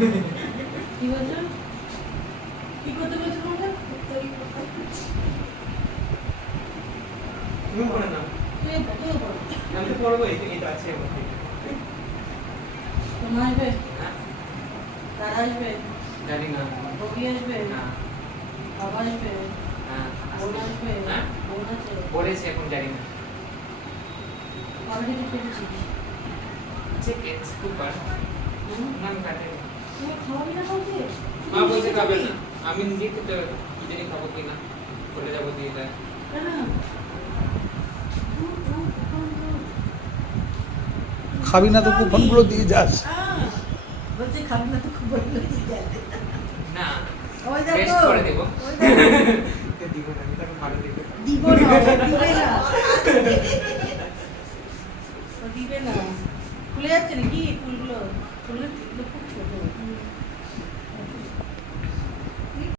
কি বলছো? কি করতে বলছো তোমাকে? তুমি পড়ে না। তুই পড়ো। আমি তো পড়বো, এটা আছে আমার থেকে। তোমার আসবে? হ্যাঁ? দাদা আসবে? জানি না। ববি আসবে? না। বাবা আসবে? হ্যাঁ। বোন আসবে? হ্যাঁ? বোন আছে? বলেছি, এখন জানি না। কবে থেকে পেরেছিস? Chicken super. নাম কাটে। তুমি খাওয়াবি না কাউকে? মা বলছে খাবে না। আমি নিজেই খেতে হবে। কি জানি খাবো কিনা। বলে যাবো দিয়ে দেয়। কেন? খাবি না তো কুপনগুলো দিয়ে যাস। বলছে খাবি না তো কুপনগুলো দিয়ে যাস। না। ওই দেখো। টেস্ট করে দেবো। ওই দেখো। দিব না, আমি তাকে ভালো দেবো। দিব না, দিবে না। ও দিবে না। খুলে যাচ্ছে নাকি ফুলগুলো? খুলে